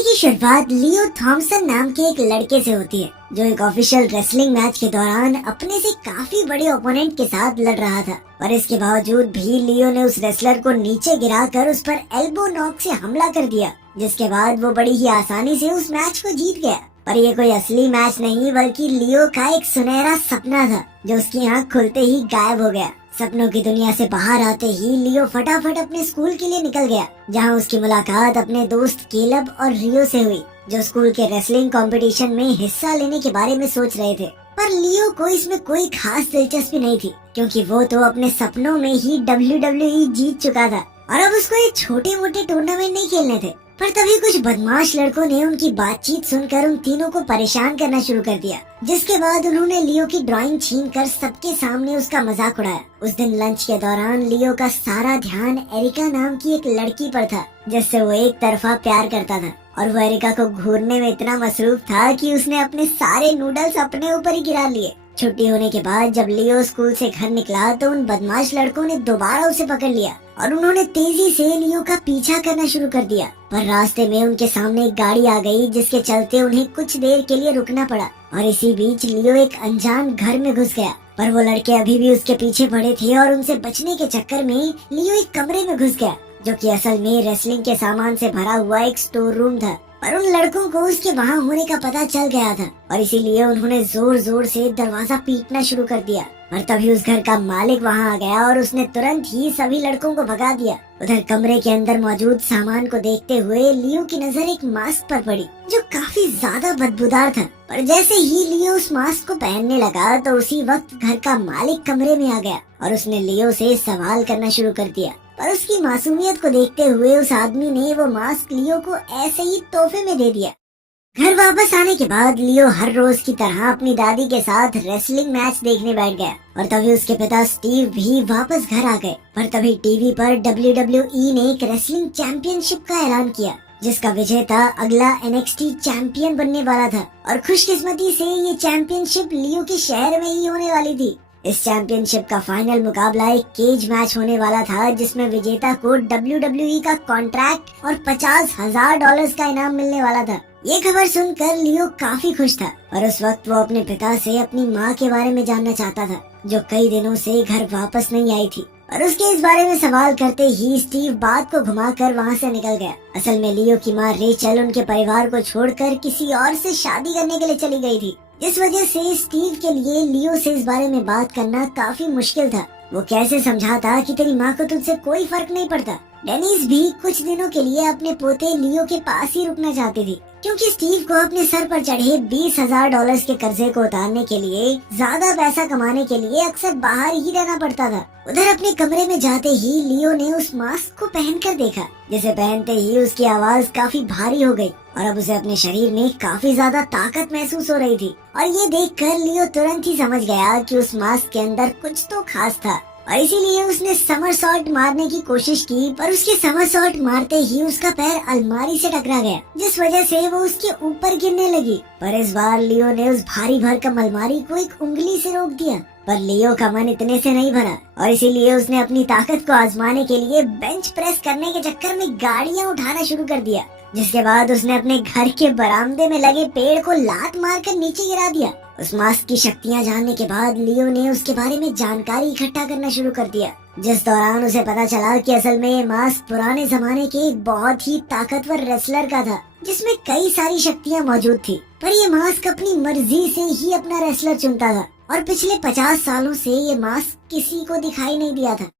कहानी की शुरुआत लियो थॉमसन नाम के एक लड़के से होती है, जो एक ऑफिशियल रेसलिंग मैच के दौरान अपने से काफी बड़े ओपोनेंट के साथ लड़ रहा था। और इसके बावजूद भी लियो ने उस रेसलर को नीचे गिराकर उस पर एल्बो नॉक से हमला कर दिया, जिसके बाद वो बड़ी ही आसानी से उस मैच को जीत गया। पर ये कोई असली मैच नहीं, बल्कि लियो का एक सुनहरा सपना था, जो उसकी आँख खुलते ही गायब हो गया। सपनों की दुनिया से बाहर आते ही लियो फटाफट अपने स्कूल के लिए निकल गया, जहां उसकी मुलाकात अपने दोस्त केलब और रियो से हुई, जो स्कूल के रेसलिंग कंपटीशन में हिस्सा लेने के बारे में सोच रहे थे। पर लियो को इसमें कोई खास दिलचस्पी नहीं थी, क्योंकि वो तो अपने सपनों में ही WWE जीत चुका था और अब उसको ये छोटे मोटे टूर्नामेंट नहीं खेलने थे। पर तभी कुछ बदमाश लड़कों ने उनकी बातचीत सुनकर उन तीनों को परेशान करना शुरू कर दिया, जिसके बाद उन्होंने लियो की ड्राइंग छीनकर सबके सामने उसका मजाक उड़ाया। उस दिन लंच के दौरान लियो का सारा ध्यान एरिका नाम की एक लड़की पर था, जिससे वो एक तरफा प्यार करता था, और वो एरिका को घूरने में इतना मसरूफ था कि उसने अपने सारे नूडल्स अपने ऊपर ही गिरा लिए। छुट्टी होने के बाद जब लियो स्कूल से घर निकला तो उन बदमाश लड़कों ने दोबारा उसे पकड़ लिया और उन्होंने तेजी से लियो का पीछा करना शुरू कर दिया। पर रास्ते में उनके सामने एक गाड़ी आ गई, जिसके चलते उन्हें कुछ देर के लिए रुकना पड़ा। और इसी बीच लियो एक अनजान घर में घुस गया, पर वो लड़के अभी भी उसके पीछे पड़े थे और उनसे बचने के चक्कर में लियो एक कमरे में घुस गया, जो कि असल में रेसलिंग के सामान से भरा हुआ एक स्टोर रूम था। पर उन लड़कों को उसके वहाँ होने का पता चल गया था, और इसीलिए उन्होंने जोर जोर से दरवाजा पीटना शुरू कर दिया। और तभी उस घर का मालिक वहाँ आ गया और उसने तुरंत ही सभी लड़कों को भगा दिया। उधर कमरे के अंदर मौजूद सामान को देखते हुए लियो की नजर एक मास्क पर पड़ी, जो काफी ज्यादा बदबूदार था। पर जैसे ही लियो उस मास्क को पहनने लगा तो उसी वक्त घर का मालिक कमरे में आ गया और उसने लियो से सवाल करना शुरू कर दिया। पर उसकी मासूमियत को देखते हुए उस आदमी ने वो मास्क लियो को ऐसे ही तोहफे में दे दिया। घर वापस आने के बाद लियो हर रोज की तरह अपनी दादी के साथ रेसलिंग मैच देखने बैठ गया, और तभी उसके पिता स्टीव भी वापस घर आ गए। पर तभी टीवी पर WWE ने एक रेसलिंग चैंपियनशिप का ऐलान किया, जिसका विजेता अगला NXT चैंपियन बनने वाला था। और खुशकिस्मती से ये चैंपियनशिप लियो के शहर में ही होने वाली थी। इस चैंपियनशिप का फाइनल मुकाबला एक केज मैच होने वाला था, जिसमें विजेता को WWE का कॉन्ट्रैक्ट और $50,000 का इनाम मिलने वाला था। ये खबर सुनकर लियो काफी खुश था, और उस वक्त वो अपने पिता से अपनी माँ के बारे में जानना चाहता था, जो कई दिनों से घर वापस नहीं आई थी। और उसके इस बारे में सवाल करते ही स्टीव बात को घुमाकर वहाँ से निकल गया। असल में लियो की माँ रेचल उनके परिवार को छोड़कर किसी और से शादी करने के लिए चली गई थी, जिस वजह से स्टीव के लिए लियो से इस बारे में बात करना काफी मुश्किल था। वो कैसे समझाता कि तेरी माँ को तुझसे कोई फर्क नहीं पड़ता। डेनिस भी कुछ दिनों के लिए अपने पोते लियो के पास ही रुकना चाहती थी, क्योंकि स्टीव को अपने सर पर चढ़े $20,000 के कर्जे को उतारने के लिए ज्यादा पैसा कमाने के लिए अक्सर बाहर ही रहना पड़ता था। उधर अपने कमरे में जाते ही लियो ने उस मास्क को पहनकर देखा, जिसे पहनते ही उसकी आवाज काफी भारी हो गई और अब उसे अपने शरीर में काफी ज्यादा ताकत महसूस हो रही थी। और ये देखकर लियो तुरंत ही समझ गया कि उस मास्क के अंदर कुछ तो खास था, और इसीलिए उसने समरसॉल्ट मारने की कोशिश की। पर उसके समरसॉल्ट मारते ही उसका पैर अलमारी से टकरा गया, जिस वजह से वो उसके ऊपर गिरने लगी। पर इस बार लियो ने उस भारी भरकम अलमारी को एक उंगली से रोक दिया। पर लियो का मन इतने से नहीं भरा, और इसीलिए उसने अपनी ताकत को आजमाने के लिए बेंच प्रेस करने के चक्कर में गाड़ियाँ उठाना शुरू कर दिया, जिसके बाद उसने अपने घर के बरामदे में लगे पेड़ को लात मारकर नीचे गिरा दिया। उस मास्क की शक्तियाँ जानने के बाद लियो ने उसके बारे में जानकारी इकट्ठा करना शुरू कर दिया, जिस दौरान उसे पता चला कि असल में ये मास्क पुराने जमाने के एक बहुत ही ताकतवर रेसलर का था, जिसमें कई सारी शक्तियाँ मौजूद थी। पर ये मास्क अपनी मर्जी से ही अपना रेसलर चुनता था, और पिछले 50 सालों से ये मास्क किसी को दिखाई नहीं दिया था।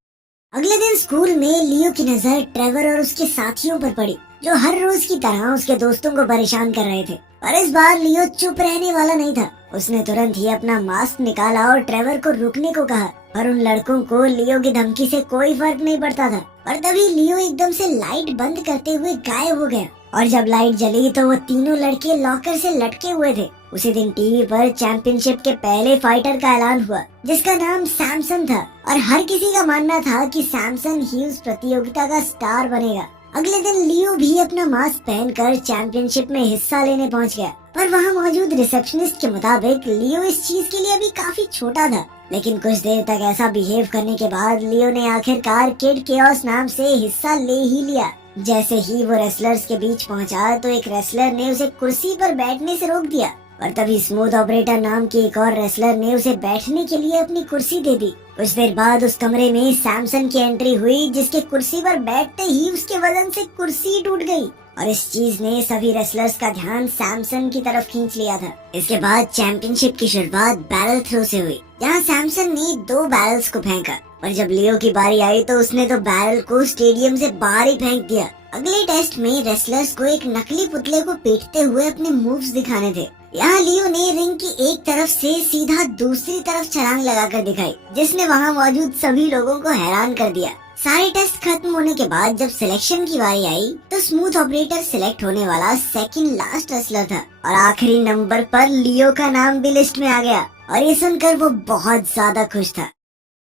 अगले दिन स्कूल में लियो की नजर ट्रेवर और उसके साथियों पर पड़ी, जो हर रोज की तरह उसके दोस्तों को परेशान कर रहे थे। पर इस बार लियो चुप रहने वाला नहीं था। उसने तुरंत ही अपना मास्क निकाला और ट्रेवर को रुकने को कहा, पर उन लड़कों को लियो की धमकी से कोई फर्क नहीं पड़ता था। पर तभी लियो एकदम से लाइट बंद करते हुए गायब हो गया, और जब लाइट जली तो वो तीनों लड़के लॉकर से लटके हुए थे। उसी दिन टीवी पर चैंपियनशिप के पहले फाइटर का ऐलान हुआ, जिसका नाम सैमसन था, और हर किसी का मानना था कि सैमसन ही उस प्रतियोगिता का स्टार बनेगा। अगले दिन लियो भी अपना मास्क पहनकर चैंपियनशिप में हिस्सा लेने पहुंच गया। पर वहां मौजूद रिसेप्शनिस्ट के मुताबिक लियो इस चीज के लिए अभी काफी छोटा था, लेकिन कुछ देर तक ऐसा बिहेव करने के बाद लियो ने आखिरकार किड केओस नाम से हिस्सा ले ही लिया, जैसे ही वो रेसलर्स के बीच पहुंचा तो एक रेसलर ने उसे कुर्सी पर बैठने से रोक दिया और तभी स्मूथ ऑपरेटर नाम के एक और रेसलर ने उसे बैठने के लिए अपनी कुर्सी दे दी। कुछ देर बाद उस कमरे में सैमसन की एंट्री हुई, जिसके कुर्सी पर बैठते ही उसके वजन से कुर्सी टूट गई और इस चीज ने सभी रेसलर्स का ध्यान सैमसन की तरफ खींच लिया था। इसके बाद चैंपियनशिप की शुरुआत बैरल थ्रो से हुई, जहाँ सैमसन ने 2 बैरल्स को फेंका और जब लियो की बारी आई तो उसने तो बैरल को स्टेडियम से बाहर ही फेंक दिया। अगले टेस्ट में रेसलर्स को एक नकली पुतले को पीटते हुए अपने मूव्स दिखाने थे। यहाँ लियो ने रिंग की एक तरफ से सीधा दूसरी तरफ छलांग लगाकर दिखाई, जिसने वहाँ मौजूद सभी लोगों को हैरान कर दिया। सारे टेस्ट खत्म होने के बाद जब सिलेक्शन की बारी आई तो स्मूथ ऑपरेटर सिलेक्ट होने वाला सेकंड लास्ट रेसलर था और आखिरी नंबर पर लियो का नाम भी लिस्ट में आ गया और ये सुनकर वो बहुत ज्यादा खुश था।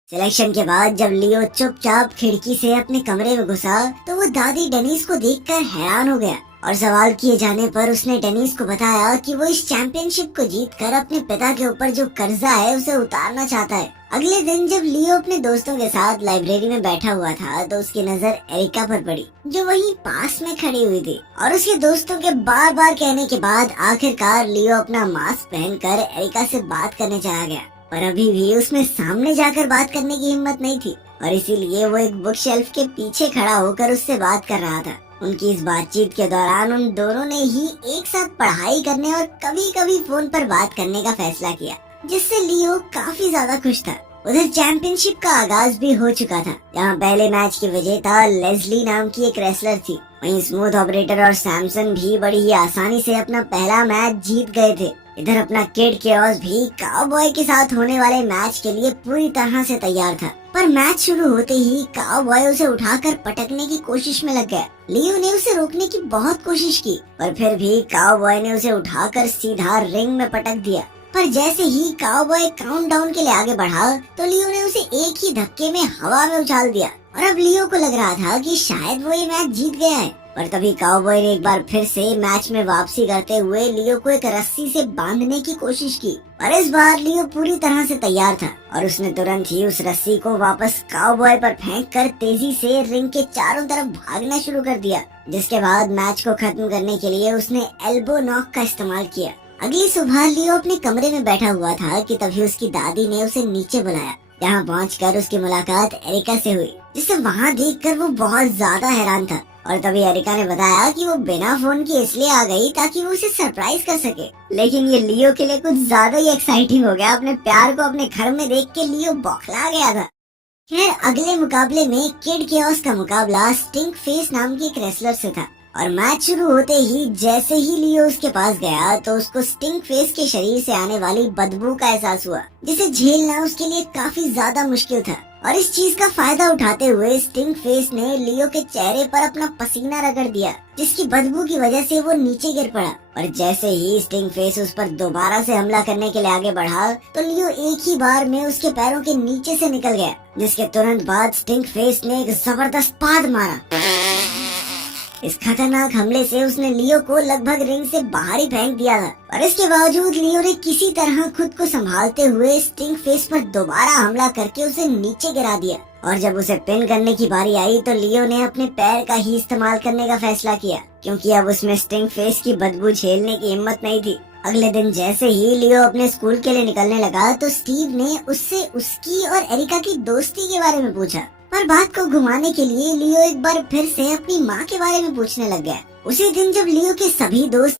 सिलेक्शन के बाद जब लियो चुपचाप खिड़की से अपने कमरे में घुसा तो वो दादी डेनिस को देखकर हैरान हो गया और सवाल किए जाने पर उसने डेनिस को बताया कि वो इस चैंपियनशिप को जीतकर अपने पिता के ऊपर जो कर्जा है उसे उतारना चाहता है। अगले दिन जब लियो अपने दोस्तों के साथ लाइब्रेरी में बैठा हुआ था तो उसकी नजर एरिका पर पड़ी, जो वहीं पास में खड़ी हुई थी और उसके दोस्तों के बार बार कहने के बाद आखिरकार लियो अपना मास्क पहनकर एरिका से बात करने चला गया, पर अभी भी उसमें सामने जाकर बात करने की हिम्मत नहीं थी और इसीलिए वो एक बुक शेल्फ के पीछे खड़ा होकर उससे बात कर रहा था। उनकी इस बातचीत के दौरान उन दोनों ने ही एक साथ पढ़ाई करने और कभी कभी फोन पर बात करने का फैसला किया, जिससे लियो काफी ज्यादा खुश था। उधर चैंपियनशिप का आगाज भी हो चुका था, जहाँ पहले मैच की विजेता लेस्ली नाम की एक रेसलर थी। वहीं स्मूथ ऑपरेटर और सैमसन भी बड़ी ही आसानी से अपना पहला मैच जीत गए थे। इधर अपना किड केओस भी काउबॉय के साथ होने वाले मैच के लिए पूरी तरह से तैयार था, पर मैच शुरू होते ही काउबॉय उसे उठाकर पटकने की कोशिश में लग गया। लियो ने उसे रोकने की बहुत कोशिश की, पर फिर भी काउबॉय ने उसे उठाकर सीधा रिंग में पटक दिया। पर जैसे ही काउबॉय काउंटडाउन के लिए आगे बढ़ा तो लियो ने उसे एक ही धक्के में हवा में उछाल दिया और अब लियो को लग रहा था कि शायद वो ये मैच जीत गया है। पर तभी काउबॉय ने एक बार फिर से मैच में वापसी करते हुए लियो को एक रस्सी से बांधने की कोशिश की, पर इस बार लियो पूरी तरह से तैयार था और उसने तुरंत ही उस रस्सी को वापस काउबॉय पर फेंककर तेजी से रिंग के चारों तरफ भागना शुरू कर दिया, जिसके बाद मैच को खत्म करने के लिए उसने एल्बो नॉक का इस्तेमाल किया। अगली सुबह लियो अपने कमरे में बैठा हुआ था कि तभी उसकी दादी ने उसे नीचे बुलाया, जहाँ पहुंचकर उसकी मुलाकात एरिका से हुई, जिसे वहाँ देखकर वो बहुत ज्यादा हैरान था। और तभी एरिका ने बताया कि वो बिना फोन के इसलिए आ गई ताकि वो उसे सरप्राइज कर सके, लेकिन ये लियो के लिए कुछ ज्यादा ही एक्साइटिंग हो गया। अपने प्यार को अपने घर में देख के लियो बौखला गया था। खैर अगले मुकाबले में किड केओस का मुकाबला स्टिंक फेस नाम की एक रेसलर से था और मैच शुरू होते ही जैसे ही लियो उसके पास गया तो उसको स्टिंक फेस के शरीर से आने वाली बदबू का एहसास हुआ, जिसे झेलना उसके लिए काफी ज्यादा मुश्किल था। और इस चीज का फायदा उठाते हुए स्टिंक फेस ने लियो के चेहरे पर अपना पसीना रगड़ दिया, जिसकी बदबू की वजह से वो नीचे गिर पड़ा। और जैसे ही स्टिंक फेस उस पर दोबारा से हमला करने के लिए आगे बढ़ा तो लियो एक ही बार में उसके पैरों के नीचे से निकल गया, जिसके तुरंत बाद स्टिंक फेस ने एक जबरदस्त पाद मारा। इस खतरनाक हमले से उसने लियो को लगभग रिंग से बाहर ही फेंक दिया था, पर इसके बावजूद लियो ने किसी तरह खुद को संभालते हुए स्टिंक फेस पर दोबारा हमला करके उसे नीचे गिरा दिया। और जब उसे पिन करने की बारी आई तो लियो ने अपने पैर का ही इस्तेमाल करने का फैसला किया, क्योंकि अब उसमें स्टिंक फेस की बदबू झेलने की हिम्मत नहीं थी। अगले दिन जैसे ही लियो अपने स्कूल के लिए निकलने लगा तो स्टीव ने उससे उसकी और एरिका की दोस्ती के बारे में पूछा, पर बात को घुमाने के लिए लियो एक बार फिर से अपनी माँ के बारे में पूछने लग गया। उसी दिन जब लियो के सभी दोस्त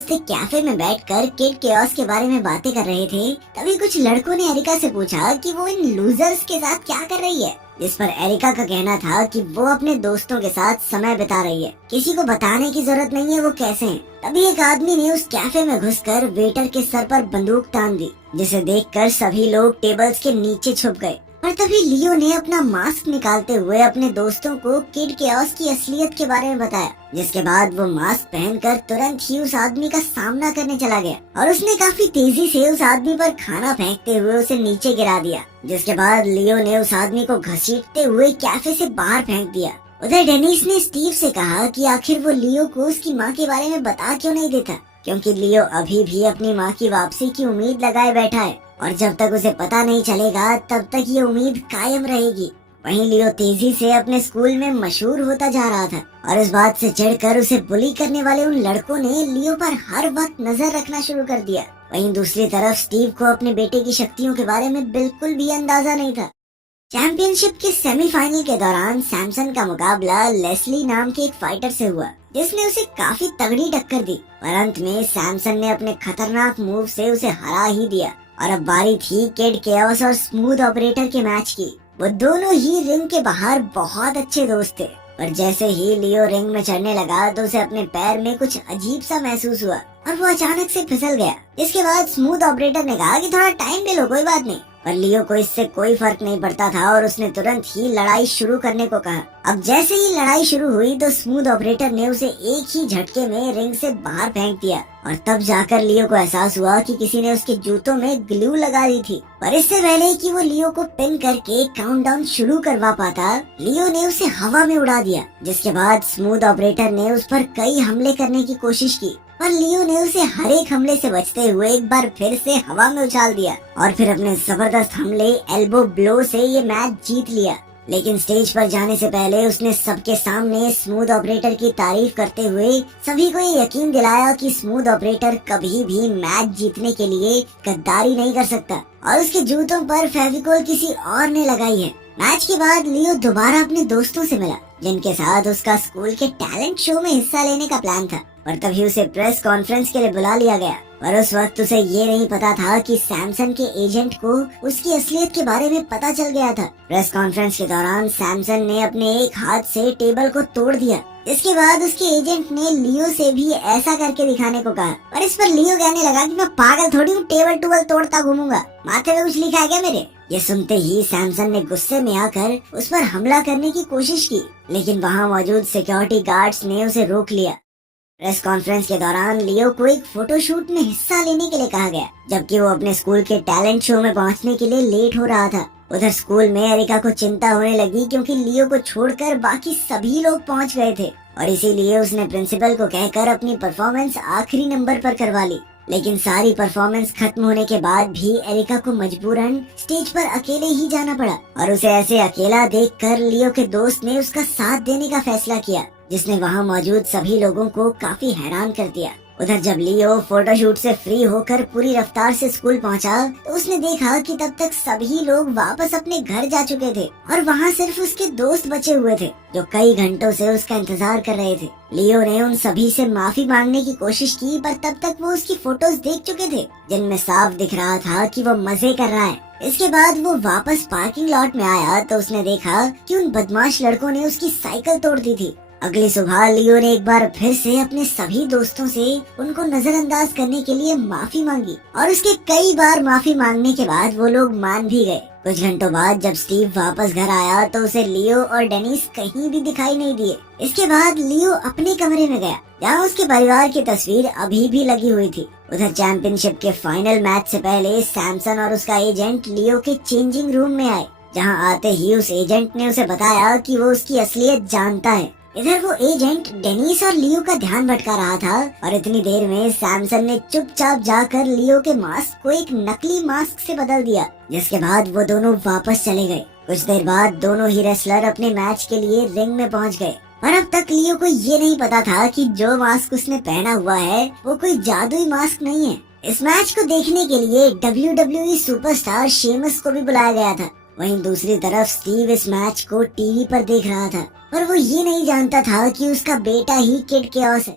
कैफे में बैठकर किड केओस के बारे में बातें कर रहे थे, तभी कुछ लड़कों ने एरिका से पूछा कि वो इन लूजर्स के साथ क्या कर रही है, जिस पर एरिका का कहना था कि वो अपने दोस्तों के साथ समय बिता रही है, किसी को बताने की जरूरत नहीं है वो कैसे हैं। तभी एक आदमी ने उस कैफे में घुसकर वेटर के सर पर बंदूक तान दी, जिसे देखकर सभी लोग टेबल्स के नीचे छुप गए। और तभी लियो ने अपना मास्क निकालते हुए अपने दोस्तों को किड केओस की असलियत के बारे में बताया, जिसके बाद वो मास्क पहनकर तुरंत ही उस आदमी का सामना करने चला गया और उसने काफी तेजी से उस आदमी पर खाना फेंकते हुए उसे नीचे गिरा दिया, जिसके बाद लियो ने उस आदमी को घसीटते हुए कैफे से बाहर फेंक दिया। उधर डेनिस ने स्टीव से कहा कि आखिर वो लियो को उसकी माँ के बारे में बता क्यों नहीं देता, क्योंकि लियो अभी भी अपनी माँ की वापसी की उम्मीद लगाए बैठा है और जब तक उसे पता नहीं चलेगा तब तक ये उम्मीद कायम रहेगी। वहीं लियो तेजी से अपने स्कूल में मशहूर होता जा रहा था और इस बात से चिढ़कर उसे बुली करने वाले उन लड़कों ने लियो पर हर वक्त नजर रखना शुरू कर दिया। वहीं दूसरी तरफ स्टीव को अपने बेटे की शक्तियों के बारे में बिल्कुल भी अंदाजा नहीं था। चैंपियनशिप के सेमीफाइनल के दौरान सैमसन का मुकाबला लेस्ली नाम के एक फाइटर से हुआ, जिसने उसे काफी तगड़ी टक्कर दी, पर अंत में सैमसन ने अपने खतरनाक मूव से उसे हरा ही दिया। और अब बारी थी किड केओस और स्मूथ ऑपरेटर के मैच की। वो दोनों ही रिंग के बाहर बहुत अच्छे दोस्त थे, पर जैसे ही लियो रिंग में चढ़ने लगा तो उसे अपने पैर में कुछ अजीब सा महसूस हुआ और वो अचानक से फिसल गया। इसके बाद स्मूथ ऑपरेटर ने कहा कि थोड़ा टाइम ले लो, कोई बात नहीं, पर लियो को इससे कोई फर्क नहीं पड़ता था और उसने तुरंत ही लड़ाई शुरू करने को कहा। अब जैसे ही लड़ाई शुरू हुई तो स्मूथ ऑपरेटर ने उसे एक ही झटके में रिंग से बाहर फेंक दिया और तब जाकर लियो को एहसास हुआ कि किसी ने उसके जूतों में ग्लू लगा दी थी। पर इससे पहले कि वो लियो को पिन करके काउंटडाउन शुरू करवा पाता, लियो ने उसे हवा में उड़ा दिया, जिसके बाद स्मूथ ऑपरेटर ने उस पर कई हमले करने की कोशिश की, पर लियो ने उसे हर एक हमले से बचते हुए एक बार फिर से हवा में उछाल दिया और फिर अपने जबरदस्त हमले एल्बो ब्लो से ये मैच जीत लिया। लेकिन स्टेज पर जाने से पहले उसने सबके सामने स्मूथ ऑपरेटर की तारीफ करते हुए सभी को ये यकीन दिलाया कि स्मूथ ऑपरेटर कभी भी मैच जीतने के लिए गद्दारी नहीं कर सकता और उसके जूतों पर फेविकोल किसी और ने लगाई है। मैच के बाद लियो दोबारा अपने दोस्तों से मिला, जिनके साथ उसका स्कूल के टैलेंट शो में हिस्सा लेने का प्लान था, पर तभी उसे प्रेस कॉन्फ्रेंस के लिए बुला लिया गया। पर उस वक्त उसे ये नहीं पता था कि सैमसन के एजेंट को उसकी असलियत के बारे में पता चल गया था। प्रेस कॉन्फ्रेंस के दौरान सैमसन ने अपने एक हाथ से टेबल को तोड़ दिया। इसके बाद उसके एजेंट ने लियो से भी ऐसा करके दिखाने को कहा, पर इस पर लियो कहने लगा कि मैं पागल थोड़ी हूँ, टेबल टूबल तोड़ता घूमूंगा, माथे में कुछ लिखा है क्या मेरे। ये सुनते ही सैमसन ने गुस्से में आकर उस पर हमला करने की कोशिश की, लेकिन वहाँ मौजूद सिक्योरिटी गार्ड्स ने उसे रोक लिया। प्रेस कॉन्फ्रेंस के दौरान लियो को एक फोटोशूट में हिस्सा लेने के लिए कहा गया, जबकि वो अपने स्कूल के टैलेंट शो में पहुंचने के लिए लेट हो रहा था। उधर स्कूल में एरिका को चिंता होने लगी क्योंकि लियो को छोड़कर बाकी सभी लोग पहुंच गए थे और इसीलिए उसने प्रिंसिपल को कहकर अपनी परफॉर्मेंस आखिरी नंबर पर करवा ली। लेकिन सारी परफॉर्मेंस खत्म होने के बाद भी एरिका को मजबूरन स्टेज पर अकेले ही जाना पड़ा और उसे ऐसे अकेला देखकर लियो के दोस्त ने उसका साथ देने का फैसला किया, जिसने वहाँ मौजूद सभी लोगों को काफी हैरान कर दिया। उधर जब लियो फोटोशूट से फ्री होकर पूरी रफ्तार से स्कूल पहुंचा तो उसने देखा कि तब तक सभी लोग वापस अपने घर जा चुके थे और वहाँ सिर्फ उसके दोस्त बचे हुए थे जो कई घंटों से उसका इंतजार कर रहे थे। लियो ने उन सभी से माफी मांगने की कोशिश की, पर तब तक वो उसकी फोटोज देख चुके थे जिनमें साफ दिख रहा था कि वो मजे कर रहा है। इसके बाद वो वापस पार्किंग लॉट में आया तो उसने देखा कि उन बदमाश लड़कों ने उसकी साइकिल तोड़ दी थी। अगली सुबह लियो ने एक बार फिर से अपने सभी दोस्तों से उनको नजरअंदाज करने के लिए माफी मांगी और उसके कई बार माफी मांगने के बाद वो लोग मान भी गए। कुछ घंटों बाद जब स्टीव वापस घर आया तो उसे लियो और डेनिस कहीं भी दिखाई नहीं दिए। इसके बाद लियो अपने कमरे में गया जहाँ उसके परिवार की तस्वीर अभी भी लगी हुई थी। उधर चैंपियनशिप के फाइनल मैच से पहले सैमसन और उसका एजेंट लियो के चेंजिंग रूम में आए, जहाँ आते ही उस एजेंट ने उसे बताया कि वो उसकी असलियत जानता है। इधर वो एजेंट डेनिस और लियो का ध्यान भटका रहा था और इतनी देर में सैमसन ने चुपचाप जाकर लियो के मास्क को एक नकली मास्क से बदल दिया, जिसके बाद वो दोनों वापस चले गए। कुछ देर बाद दोनों ही रेसलर अपने मैच के लिए रिंग में पहुंच गए, पर अब तक लियो को ये नहीं पता था कि जो मास्क उसने पहना हुआ है वो कोई जादुई मास्क नहीं है। इस मैच को देखने के लिए WWE सुपरस्टार शेमस को भी बुलाया गया था। वहीं दूसरी तरफ स्टीव इस मैच को टीवी पर देख रहा था, पर वो ये नहीं जानता था कि उसका बेटा ही किड केओस है।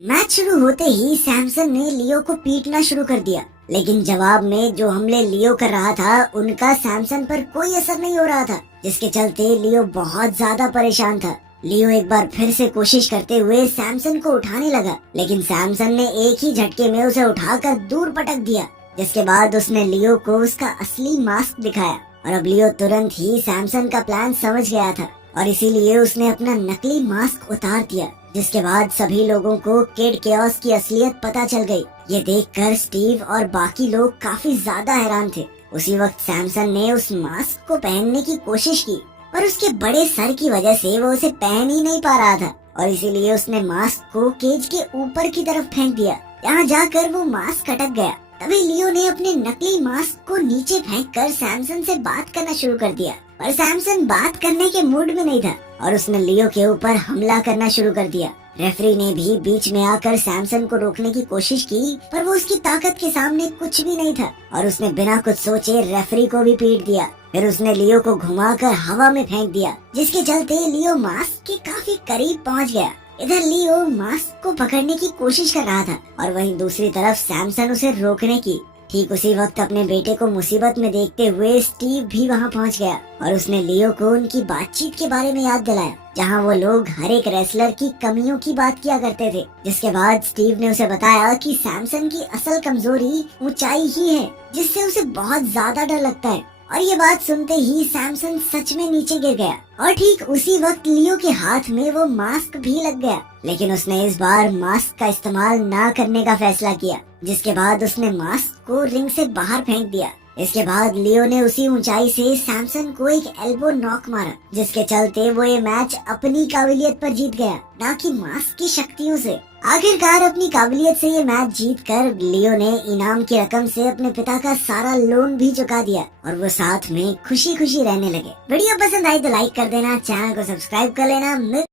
मैच शुरू होते ही सैमसन ने लियो को पीटना शुरू कर दिया, लेकिन जवाब में जो हमले लियो कर रहा था उनका सैमसन पर कोई असर नहीं हो रहा था, जिसके चलते लियो बहुत ज्यादा परेशान था। लियो एक बार फिर से कोशिश करते हुए सैमसन को उठाने लगा, लेकिन सैमसन ने एक ही झटके में उसे उठाकर दूर पटक दिया, जिसके बाद उसने लियो को उसका असली मास्क दिखाया और अब लियो तुरंत ही सैमसन का प्लान समझ गया था और इसीलिए उसने अपना नकली मास्क उतार दिया, जिसके बाद सभी लोगों को किड केओस की असलियत पता चल गई। ये देखकर स्टीव और बाकी लोग काफी ज्यादा हैरान थे। उसी वक्त सैमसन ने उस मास्क को पहनने की कोशिश की, पर उसके बड़े सर की वजह से वो उसे पहन ही नहीं पा रहा था और इसीलिए उसने मास्क को केज के ऊपर की तरफ फेंक दिया। यहाँ जाकर वो मास्क अटक गया। तभी लियो ने अपने नकली मास्क को नीचे फेंककर सैमसन से बात करना शुरू कर दिया पर सैमसन बात करने के मूड में नहीं था और उसने लियो के ऊपर हमला करना शुरू कर दिया। रेफरी ने भी बीच में आकर सैमसन को रोकने की कोशिश की, पर वो उसकी ताकत के सामने कुछ भी नहीं था और उसने बिना कुछ सोचे रेफरी को भी पीट दिया। फिर उसने लियो को घुमाकर हवा में फेंक दिया, जिसके चलते लियो मास्क के काफी करीब पहुंच गया। इधर लियो मास्क को पकड़ने की कोशिश कर रहा था और वहीं दूसरी तरफ सैमसन उसे रोकने की। ठीक उसी वक्त अपने बेटे को मुसीबत में देखते हुए स्टीव भी वहां पहुंच गया और उसने लियो को उनकी बातचीत के बारे में याद दिलाया, जहां वो लोग हर एक रेसलर की कमियों की बात किया करते थे। जिसके बाद स्टीव ने उसे बताया कि सैमसन की असल कमजोरी ऊंचाई ही है, जिससे उसे बहुत ज्यादा डर लगता है। और ये बात सुनते ही सैमसन सच में नीचे गिर गया और ठीक उसी वक्त लियो के हाथ में वो मास्क भी लग गया, लेकिन उसने इस बार मास्क का इस्तेमाल ना करने का फैसला किया। जिसके बाद उसने मास्क को रिंग से बाहर फेंक दिया। इसके बाद लियो ने उसी ऊंचाई से सैमसन को एक एल्बो नॉक मारा, जिसके चलते वो ये मैच अपनी काबिलियत पर जीत गया, ना कि मास्क की शक्तियों से। आखिरकार अपनी काबिलियत से ये मैच जीतकर लियो ने इनाम की रकम से अपने पिता का सारा लोन भी चुका दिया और वो साथ में खुशी खुशी रहने लगे। वीडियो पसंद आई तो लाइक कर देना, चैनल को सब्सक्राइब कर लेना।